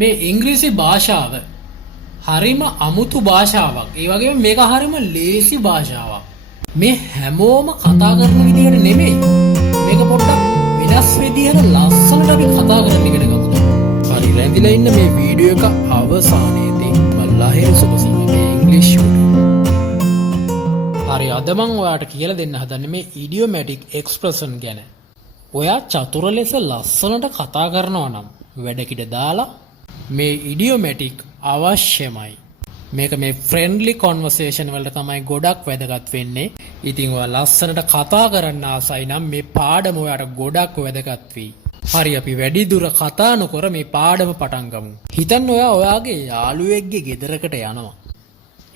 මේ ඉංග්‍රීසි භාෂාව හරිම අමුතු භාෂාවක්. ඒ වගේම මේක හරිම ලේසි භාෂාවක්. මේ හැමෝම කතා කරන විදිහට නෙමෙයි. මේක පොඩ්ඩක් වෙනස් විදිහට ලස්සනට අපි කතා කරන්න ඉගෙන ගමු. හරි රැඳිලා ඉන්න මේ වීඩියෝ එක අවසානයේදී මල්ලාහිර සුබසිංහගේ ඉංග්‍රීසි හරි අද මම ඔයාලට කියලා දෙන්න හදන්නේ මේ ඉඩියොමැටික් එක්ස්ප්‍රෙෂන් ගැන. ඔයා චතුර ලෙස ලස්සනට කතා කරනවා නම් වැඩකිට දාලා මේ ඉඩියොමැටික් අවශ්‍යමයි. මේක මේ ෆ්‍රෙන්ඩ්ලි කොන්වර්සේෂන් වලට තමයි ගොඩක් වැදගත් වෙන්නේ. ඉතින් ඔයා ලස්සනට කතා කරන්න ආසයි නම් මේ පාඩම ඔයාට ගොඩක් වැදගත් වෙයි. හරි අපි වැඩි දුර කතා නොකර මේ පාඩම පටන් ගමු. හිතන්න ඔයාගේ යාළුවෙක්ගේ ගෙදරකට යනවා.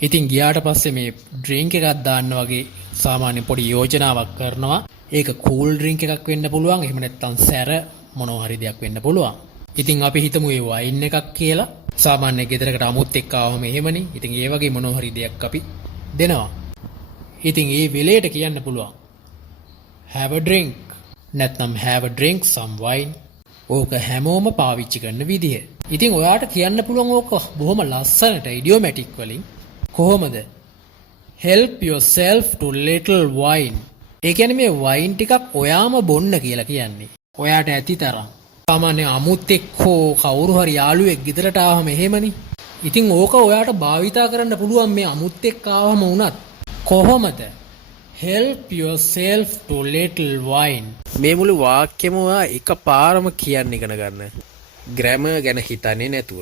ඉතින් ගියාට පස්සේ මේ ඩ්‍රින්ක් එකක් දාන්න වගේ සාමාන්‍ය පොඩි යෝජනාවක් කරනවා. ඒක කූල් ඩ්‍රින්ක් එකක් වෙන්න පුළුවන්. එහෙම නැත්නම් සැර මොනවා හරි දෙයක් වෙන්න පුළුවන්. ඉතින් අපි හිතමු ඒ වයින් එකක් කියලා. සාමාන්‍ය ගෙදරකට අමුත් එක්ක ආවම එහෙමනේ. ඉතින් ඒ වගේ මොනවා හරි දෙයක් අපි දෙනවා. ඉතින් ඒ වෙලේට කියන්න පුළුවන් have a drink නැත්නම් have a drink some wine. ඕක හැමෝම පාවිච්චි කරන විදිහ. ඉතින් ඔයාට කියන්න පුළුවන් ඕක බොහොම ලස්සනට ඉඩියොමැටික් වලින් කොහොමද? help yourself to little wine. ඒ කියන්නේ මේ වයින් ටිකක් ඔයාම බොන්න කියලා කියන්නේ. ඔයාට ඇති තරම්. සාමාන්‍ය අමුත් එක්කෝ කවුරු හරි යාළුවෙක් ගෙදරට ආවම එහෙමනේ. ඉතින් ඕක ඔයාට භාවිතා කරන්න පුළුවන් මේ අමුත් එක්ක ආවම වුණත්. කොහොමද? help yourself to little wine. මේ මුළු වාක්‍යෙම ඔයා එකපාරම කියන්න ඉගෙන ගන්න. ග්‍රැමර් ගැන හිතන්නේ නැතුව.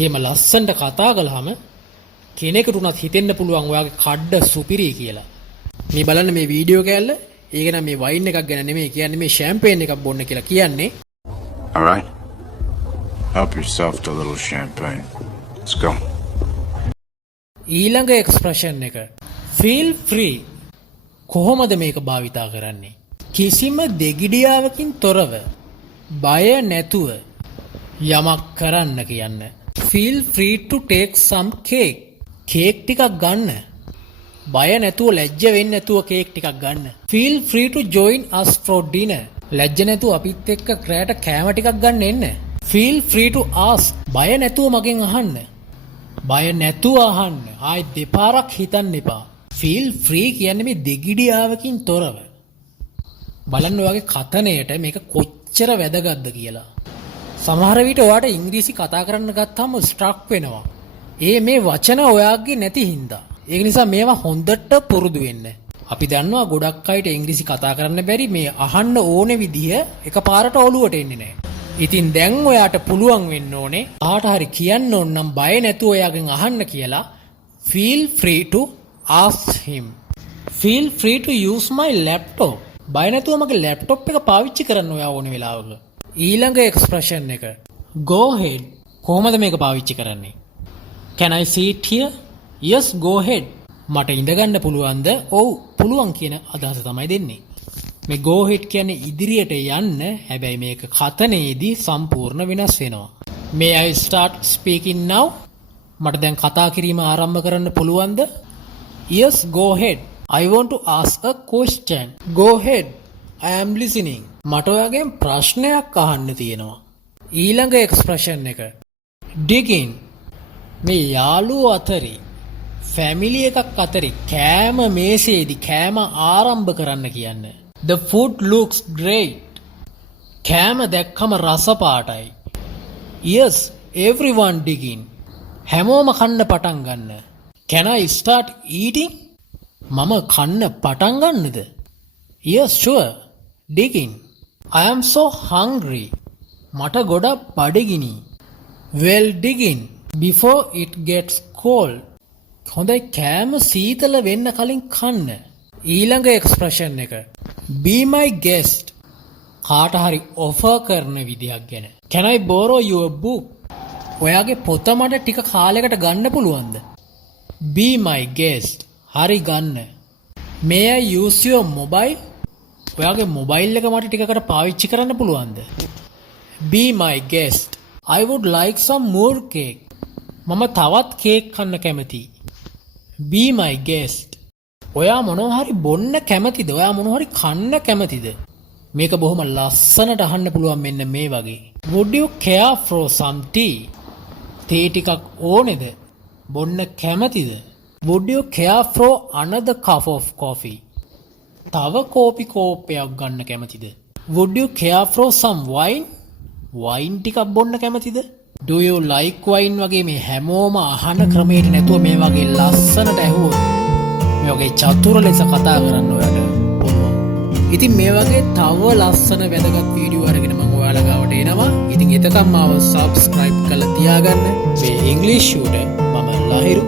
එහෙම ලස්සනට කතා කළාම කෙනෙකුට උනත් හිතෙන්න පුළුවන් ඔයාගේ කඩ සුපිරි කියලා. මේ බලන්න මේ වීඩියෝ කෑල්ල. ඒක නම් මේ වයින් එකක් ගැන නෙමෙයි කියන්නේ මේ ෂැම්පේන් එකක් බොන්න කියලා කියන්නේ. All right. Help yourself to a little champagne. Let's go. ඊළඟ එක්ස්ප්‍රෙෂන් එක feel free. කොහොමද මේක භාවිතා කරන්නේ? කිසිම දෙගිඩියාවකින් තොරව බය නැතුව යමක් කරන්න කියන්න. feel free to take some cake. Cake ටිකක් ගන්න. බය නැතුව ලැජ්ජ වෙන්නේ නැතුව කේක් ටිකක් ගන්න. feel free to join us for dinner. ලැජ්ජ නැතුව අපිත් එක්ක රැට කෑම ටිකක් ගන්න එන්න. feel free to ask. බය නැතුව මගෙන් අහන්න. බය නැතුව අහන්න. ආයි දෙපාරක් හිතන්න එපා. feel free කියන්නේ මේ දෙගිඩියාවකින් තොරව. බලන්න ඔයාගේ කතනයට මේක කොච්චර වැදගත්ද කියලා. සමහර විට ඔයාට ඉංග්‍රීසි කතා කරන්න ගත්තාම ස්ට්‍රක් වෙනවා. මේ වචන ඔයාගේ නැති හින්දා. ඒක නිසා මේවා හොඳට පුරුදු වෙන්න. අපි දන්නවා ගොඩක් අයට ඉංග්‍රීසි කතා කරන්න බැරි මේ අහන්න ඕනේ විදිය එකපාරට ඔලුවට එන්නේ නැහැ. ඉතින් දැන් ඔයාට පුළුවන් වෙන්න ඕනේ කාට හරි කියන්න ඕන නම් බය නැතුව ඔයාගෙන් අහන්න කියලා feel free to ask him. feel free to use my laptop. බය නැතුව මගේ ලැප්ටොප් එක පාවිච්චි කරන්න ඔයා ඕන වෙලාවක. ඊළඟ එක්ස්ප්‍රෙෂන් එක go ahead. කොහොමද මේක පාවිච්චි කරන්නේ? can I sit here? yes go ahead. මට ඉඳගන්න පුළුවන්ද? ඔව් පුළුවන් කියන අදහස තමයි දෙන්නේ. මේ go ahead කියන්නේ ඉදිරියට යන්න. හැබැයි මේක කතනයේදී සම්පූර්ණ වෙනස් වෙනවා. may I start speaking now? මට දැන් කතා කිරීම ආරම්භ කරන්න පුළුවන්ද? yes go ahead. I want to ask a question. go ahead. I am listening. මට ඔයාගෙන් ප්‍රශ්නයක් අහන්න තියෙනවා. ඊළඟ එක්ස්ප්‍රෙෂන් එක dig in. මේ යාළුවෝ අතරේ ෆැමිලි එකක් අතරේ කෑම මේසේදී කෑම ආරම්භ කරන්න කියන්න. The food looks great. කෑම දැක්කම රස පාටයි. Yes, everyone dig in. හැමෝම කන්න පටන් ගන්න. Can I start eating? මම කන්න පටන් ගන්නද? Yes, sure. Dig in. I am so hungry. මට ගොඩක් බඩගිනි. Well, dig in before it gets cold. හොඳයි කෑම සීතල වෙන්න කලින් කන්න. ඊළඟ එක්ස්ප්‍රෙෂන් එක be my guest. කාට හරි ඔෆර් කරන විදියක් ගැන. can I borrow your book? ඔයාගේ පොත මට ටික කාලයකට ගන්න පුළුවන්ද? be my guest. හරි ගන්න. may I use your mobile? ඔයාගේ මොබයිල් එක මට ටිකකට පාවිච්චි කරන්න පුළුවන්ද? be my guest. I would like some more cake. මම තවත් කේක් කන්න කැමතියි. be my guest. ඔයා මොනවා හරි බොන්න කැමතිද? ඔයා මොනවා හරි කන්න කැමතිද? මේක බොහොම ලස්සනට අහන්න පුළුවන් මෙන්න මේ වගේ. would you care for some tea? තේ ටිකක් ඕනේද? බොන්න කැමතිද? Would you care for another cup of coffee? තව කෝපි කෝප්පයක් ගන්න කැමතිද? Would you care for some wine? වයින් ටිකක් බොන්න කැමතිද? Do you like wine වගේ මේ හැමෝම අහන ක්‍රමයට නැතුව මේ වගේ ලස්සනට ඇහුවොත් මේ වගේ චතුර ලෙස කතා කරන්න ඔයාලට පුළුවන්. ඉතින් මේ වගේ තව ලස්සන වැදගත් වීඩියෝ අරගෙන මම ඔයාලා ගාවට එනවා. ඉතින් එතකම් මාව subscribe කරලා තියාගන්න. මේ ඉංග්‍රීසි ෂූට මම ලහිරු